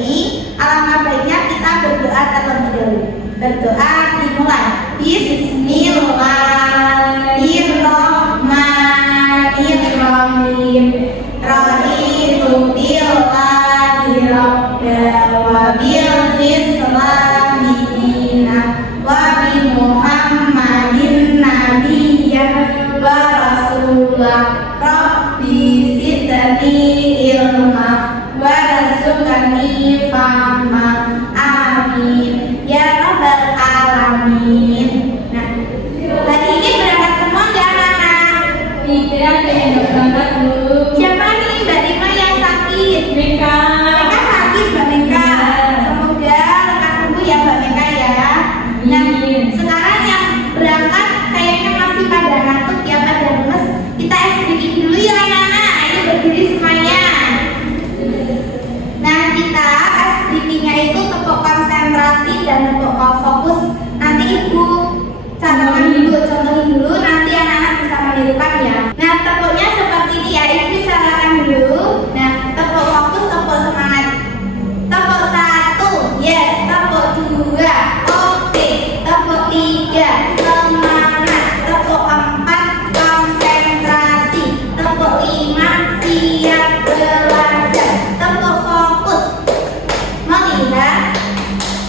ini, alangkah baiknya kita berdoa terlebih dahulu. Berdoa dimulai. Bismillahirrahmanirrahim. Raditu billahi rabba wa bil islami dina wa bi Muhammadin nabiyyan wa rasulah. Rabbi zidni ilma warzuqni fahma. Amin ya rabbal alamin. Nah, hari ini berangkat semua nggak anak-anak? Tidak, yang berangkat dulu. Siapa nih Mbak Rima yang sakit? Meka. Meka sakit Mbak Meka. Semoga lekas sembuh ya Mbak Meka ya. Nah, sekarang yang berangkat kayaknya masih pada ngantuk ya, pada lemes. Kita SBK dulu ya anak-anak. Ayo berdiri semuanya. Nah, kita SBK-nya itu tepuk konsentrasi dan tepuk fokus. Nanti ibu contohin dulu, nanti anak-anak bisa menirukan ya. Nah, tepuknya seperti ini ya, ibu carakan dulu. Nah, tepuk fokus, tepuk semangat. Tepuk 1, yes. Tepuk 2, oke. Tepuk 3, semangat. Tepuk 4, konsentrasi. Tepuk 5, siap belajar. Tepuk fokus, melihat,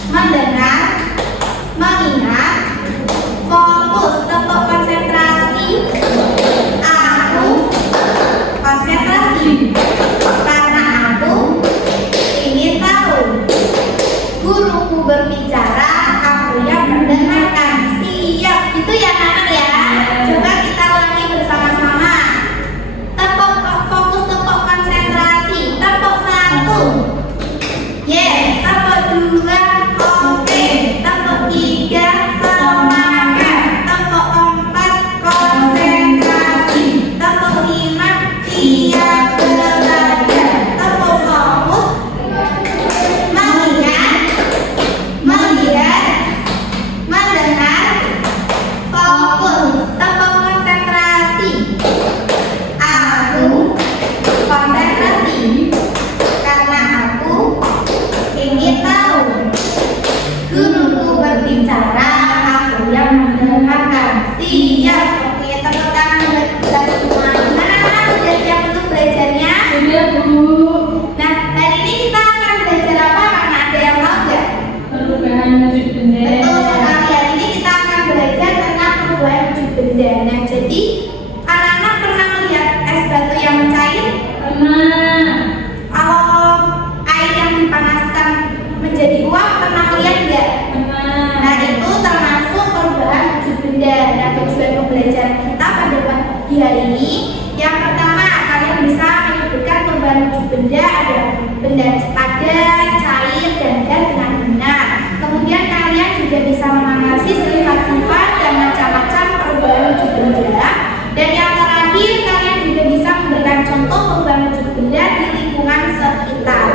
mendengar, mengingat. Fokus, tepuk konsentrasi. Aku konsentrasi karena aku ingin tahu. Guruku berbicara, aku yang mendengarkan. Siap, itu ya anak ya. Coba kita ulangi bersama-sama. Tepuk fokus, tepuk konsentrasi. Tepuk 1, yes. Tepuk 2, oke. Tepuk 3, semangat. Tepuk 4, konsentrasi. Tepuk 5, siap belajar. Tepuk fokus, mengingat, melihat, mendengar. Fokus, tepuk konsentrasi. Aku konsentrasi karena aku ingin tahu. Guruku berbicara, aku yang mendengarkan. Siap, oke. Tepuk tangan buat kita semua. Gimana, sudah siap untuk belajarnya? Sudah, Bu. Nah, hari ini kita akan belajar apa? Karena ada yang tahu nggak? Perubahan wujud benda. Betul sekali. Hari ini kita akan belajar tentang perubahan wujud benda. Nah, jadi anak-anak pernah melihat es batu yang mencair? Pernah. Kalau air yang dipanaskan menjadi uap, pernah melihat nggak? Pernah. Nah, itu termasuk perubahan wujud benda. Nah, tujuan pembelajaran kita pada pagi hari ini, yang pertama, kalian bisa menyebutkan perubahan wujud benda. Ada benda padat, cair, dan gas dengan benar. Kemudian kalian juga bisa menganalisis sifat-sifat dan macam-macam perubahan wujud benda. Dan yang terakhir, kalian juga bisa memberikan contoh perubahan wujud benda di lingkungan sekitar.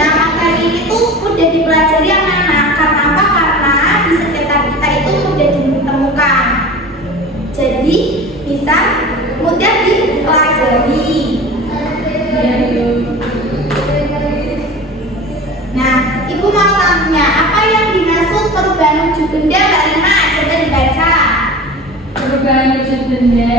Nah, materi ini tuh mudah dipelajari anak-anak. Karena apa? Karena di sekitar kita itu mudah ditemukan. Jadi bisa mudah dipelajari. Iya, Bu. Nah, ibu mau tanya, apa yang dimaksud perubahan wujud benda, Mbak Rima? Coba dibaca. Perubahan wujud benda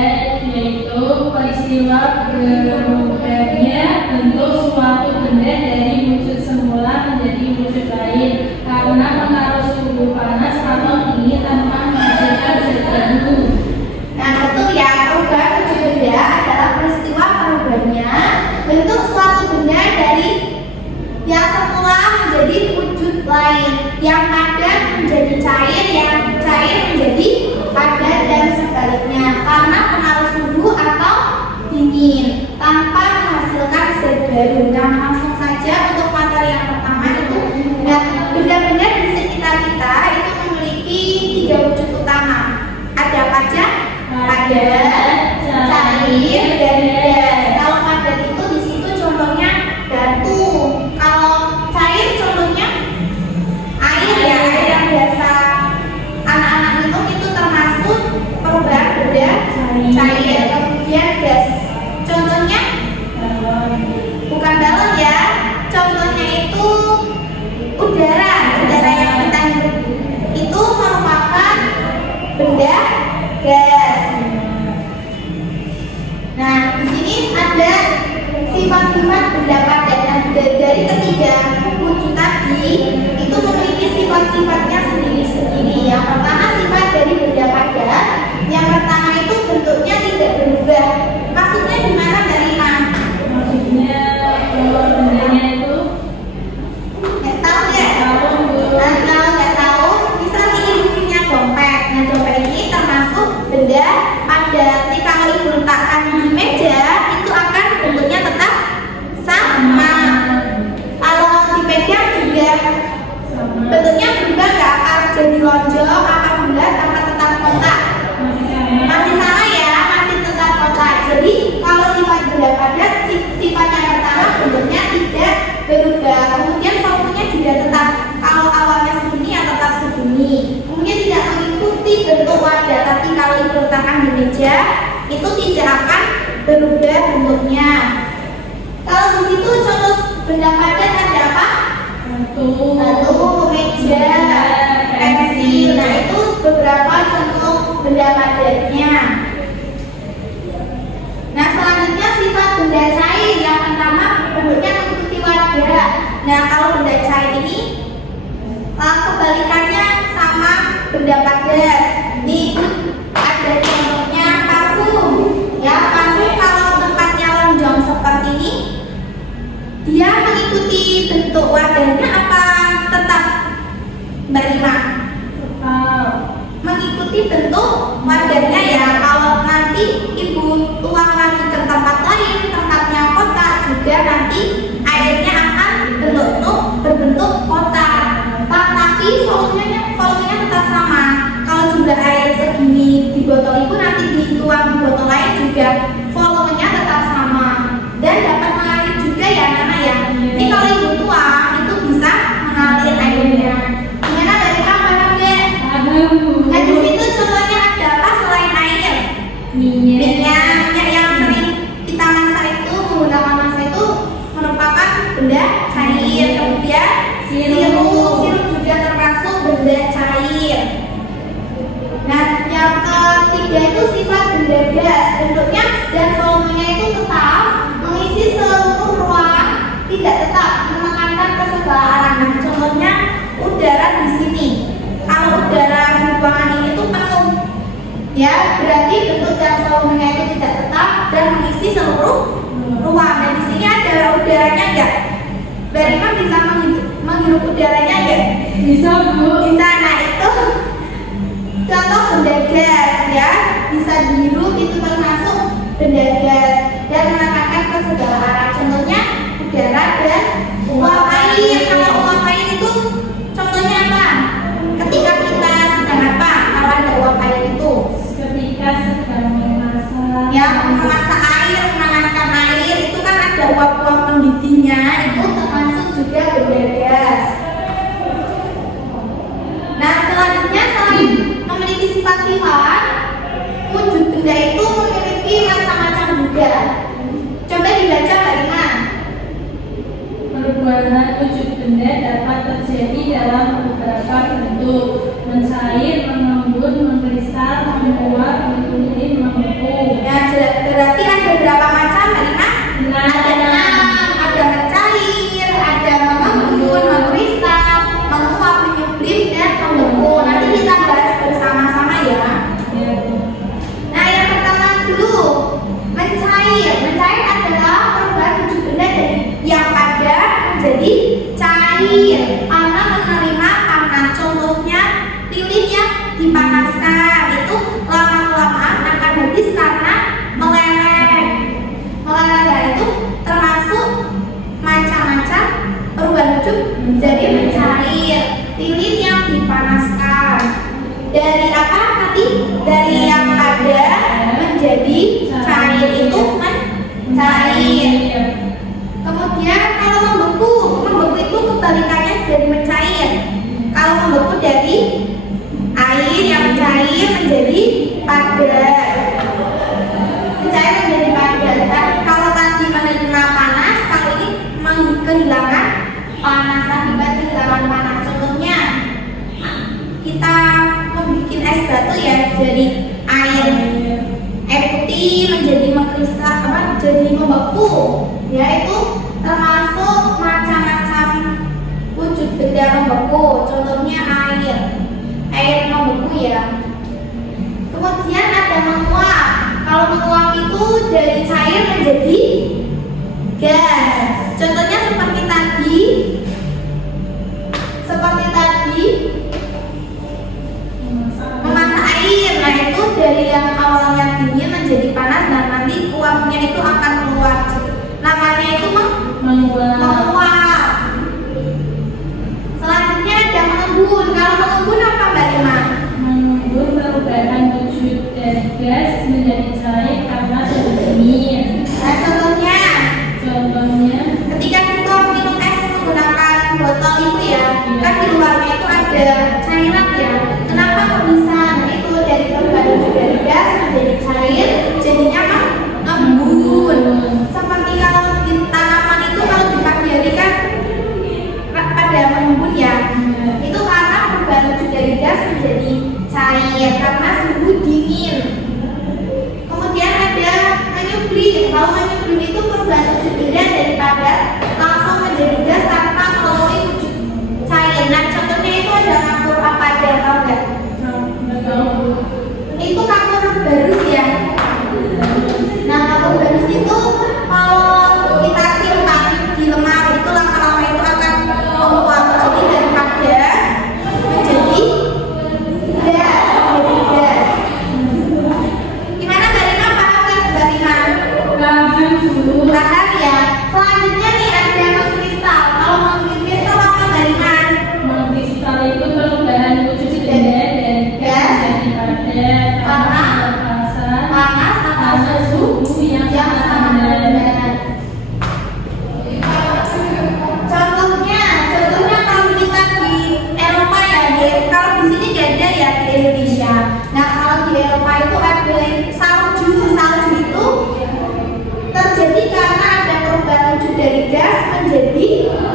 yaitu peristiwa berubahnya bentuk suatu benda dari wujud semula menjadi wujud lain karena pengaruh suhu panas atau dingin tanpa menghasilkan zat baru. Nah, betul ya, perubahan wujud benda adalah peristiwa perubahannya bentuk suatu benda dari yang semula menjadi wujud lain, yang padat menjadi cair, yang cair menjadi padat, dan sebaliknya karena pengaruh suhu atau dingin tanpa menghasilkan zat baru. Nah, langsung saja untuk materi yang pertama itu. Nah, benda-benda di sekitar kita itu memiliki 3 wujud utama. Ada apa aja? Padat, cair, dan gas. Kalau padat itu di situ contohnya batu. Kalau cair contohnya air ya, air yang biasa anak-anak minum itu kemudian volumenya juga tetap, kalau awalnya segini ya tetap segini, kemudian tidak mengikuti bentuk wadah, tapi kalau diletakkan di meja itu tidak akan berubah bentuknya. Kalau di situ contoh benda padat ada apa? Batu, meja, pensil. Nah itu beberapa contoh benda padatnya. Nah selanjutnya sifat benda cair. Yang pertama bentuknya mengikuti wadah. Nah kalau benda cair ini kebalikannya sama benda padat. Ini ada contohnya parfum. Ya parfum kalau tempatnya lonjong seperti ini, dia mengikuti bentuk wadahnya apa tetap Mbak Rima? Mengikuti bentuk wadahnya ya. Kalau nanti ibu tuang lagi ke tempat lain, tempatnya kotak, juga nanti airnya akan berbentuk kotak. Tapi volumenya tetap sama. Kalau jumlah air segini di botol itu, nanti dituang di botol lain juga volumenya tetap sama dan dapat mengalir juga ya Nana ya. Ini kalau ibu tuang itu bisa mengalir airnya. Gimana dari kamu deh? Nah di situ contohnya ada apa selain air? Minyak yang sering kita masak itu, menggunakan masak itu merupakan benda cair. Kemudian sirup juga termasuk benda cair. Nah yang ketiga itu sifat benda gas. Bentuknya dan volumenya itu tetap mengisi seluruh ruang, tidak tetap menekankan ke sebelah arah. Nah contohnya udara di sini. Kalau udara di ruangan ini tuh penuh, ya berarti bentuk dan volumenya itu tidak tetap dan mengisi seluruh ruang. Dan di sini ada udaranya enggak? Bagaimana bisa menghirup udaranya enggak? Bisa Bu. Bisa. Nah itu contoh benda gas ya, bisa dihirup, itu termasuk benda gas dan menekankan ke segala arah. Contohnya udara dan uap air. Kalau uap air itu contohnya apa? Ketika kita sedang apa? Kalau ada uap air itu Ketika sedang memasak. ya, memasak air, memanaskan air, itu kan ada uap-uap mendidihnya, itu termasuk juga benda gas. Nah selanjutnya, selain memiliki sifat-sifat, wujud benda itu memiliki macam-macam juga. Coba dibaca Mbak Rima. Perubahan wujud benda dapat terjadi dalam beberapa bentuk: mencair, mengembun, mengkristal, menguap, menguning, membeku. Nah berarti ada berapa macam Mbak Rima? Ada 6. Ada mencair, ada mengembun, mengkristal, menguap, menyublim, dan membeku. Nanti kita bahas bersama-sama ya. Nah yang pertama dulu, mencair. Mencair adalah perubahan wujud benda dari yang padat menjadi cair karena menerima panas. Contohnya lilin yang dipanaskan itu lama-kelamaan akan habis karena meleleh. Meleleh itu termasuk macam-macam perubahan wujud dari mencair. Lilin yang dipanaskan dari apa tadi? Dari yang padat menjadi cair, itu mencair. Kemudian kalau membeku itu kebalikannya dari mencair. Kalau membeku dari air yang mencair menjadi padat. Mencair menjadi padat. Dan kalau tadi menerima panas, kalau ini kehilangan panas, akibat kehilangan panas. Contohnya kita membuat es batu ya, dari air putih menjadi mengkristal, jadi membeku. Ya itu termasuk macam-macam wujud benda membeku. Contohnya air membeku ya. Kemudian ada botol itu ya, kan di luarnya itu ada cairan ya. Kenapa kok bisa? Nah itu dari perubahan wujud dari gas menjadi cair, jadinya kan ngembun. Seperti kalau di tanaman itu kalau di pagi hari kan pada mengembun ya. Itu karena perubahan wujud dari gas menjadi cair karena suhu dingin. Kemudian ada menyublim. Kalau menyublim itu perubahan wujud benda daripada langsung menjadi gas tanpa melalui wujud cair. Nah contohnya itu ada kapur apa aja yang tahu nggak? Itu kapur barus ya. Nah kapur barus itu kalau kita simpan di lemari itu lama-lama itu akan menguap. Jadi daripada menjadi gas. Gimana Mbak Rina, paham nggak Mbak Rina? Paham Bu. Paham ya. Selanjutnya nih ada mengkristal. Kalau mengkristal apa Mbak Rina? Mengkristal itu perubahan wujud benda dari gas menjadi panas atau suhu yang sangat rendah. Contohnya kalau kita di Eropa ya, kalau di sini nggak ada ya di Indonesia. Nah kalau di Eropa itu ada salju. Salju itu terjadi karena ada perubahan wujud dari gas menjadi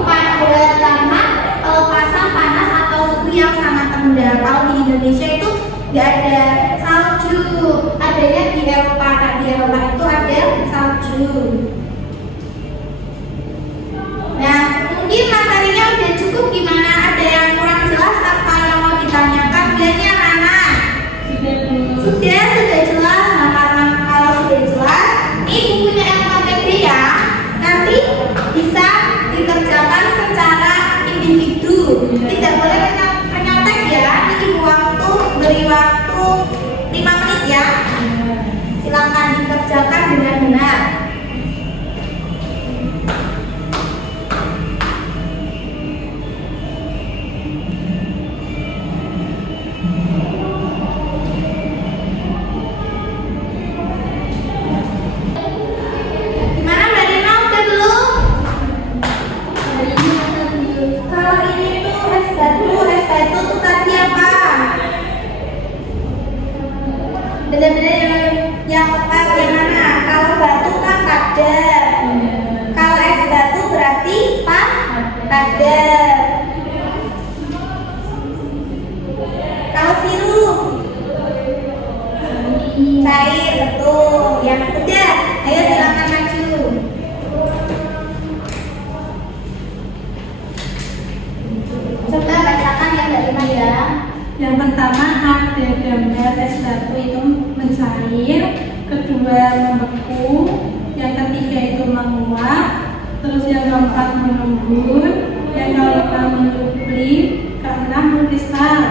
padat karena pelepasan panas atau suhu yang sangat rendah. Kalau di Indonesia itu nggak ada salju, adanya di Eropa. Nah di Eropa itu ada salju. Nah, mungkin materinya udah cukup. Gimana? Ada yang kurang jelas apa yang mau ditanyakan? Biasanya Rana sudah jelas. Nah, karena kalau sudah jelas, ini bukunya LKPD ya. Nanti bisa dikerjakan secara individu. Tidak boleh menyontek ya. Ini beri waktu 5 menit ya. Silakan dikerjakan dengan benar. Gimana Mbak Rina, udah belum? Kalau ini tuh es batu tuh tadi apa? Benar-benar yang tepat gimana? Kalau batu kan padat. Kalau es batu berarti padat. Kalau sirup cair, betul. Yang udah, ayo silakan maju. Coba bacakan yang dari mana ya. Yang pertama ada gambar es batu itu mencair, kedua membeku, yang ketiga itu menguap, terus yang keempat mengembun, yang kelima menyublim, keenam mengkristal.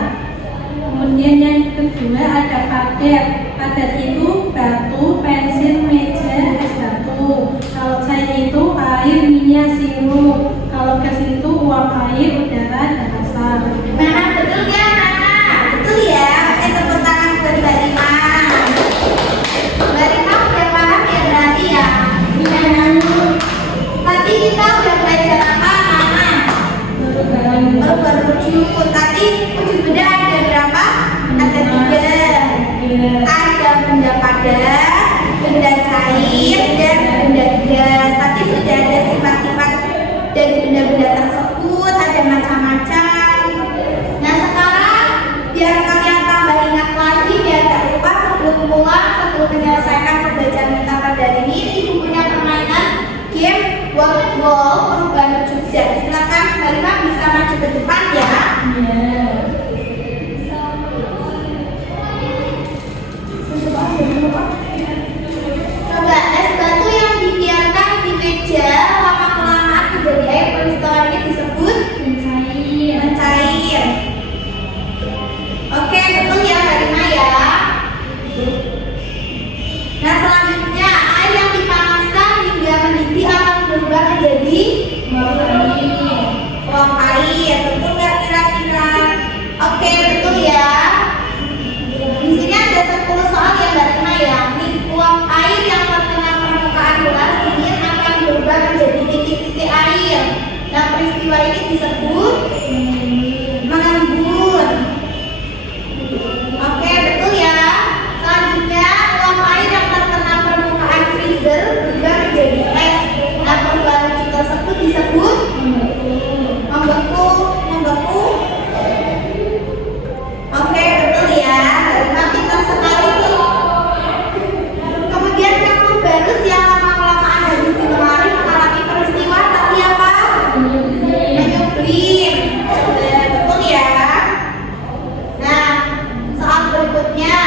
Kemudian yang kedua ada padat. Padat itu batu, pensil, meja, es batu. Kalau cair itu air, minyak, sirup. Kalau gas itu uap air, udara, dan asap. Nah, betul ya Nana? Betul ya? Tepuk tangan buat Mbak Rima. Mbak Rima udah paham ya berarti ya? Tadi kita udah belajar apa Nana? disebut mengembun. Oke, betul ya. Selanjutnya, uap air yang terkena permukaan freezer juga menjadi es. Nah, perubahan lucu tersebut disebut membeku. Oke, betul ya. Pintar sekali nih. Kemudian kampung Barus yang lama-kelamaan habis dipengaruhi mengalami peristiwa tadi apa? Menyublim. Betul ya. Nah, soal berikutnya,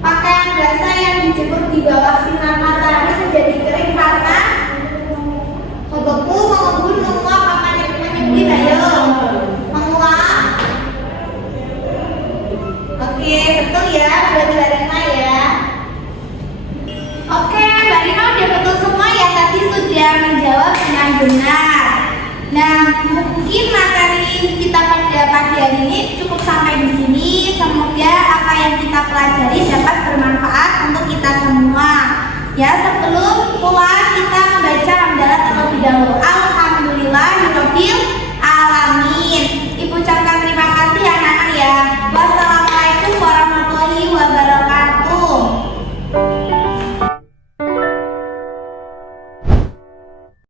pakaian basah yang dijemur di bawah sinar matahari menjadi kering karena membeku, mengembun, menguap, apa menyublim? Ayo, menguap. Oke, betul ya, Mbak Rima ya. Oke, Mbak Rima udah betul semua ya, tadi sudah menjawab dengan benar. Nah, mungkin materi kita pada pagi hari ini cukup sampai di sini. Semoga apa yang kita pelajari dapat bermanfaat untuk kita semua. Ya, sebelum pulang kita membaca hamdalah terlebih dahulu.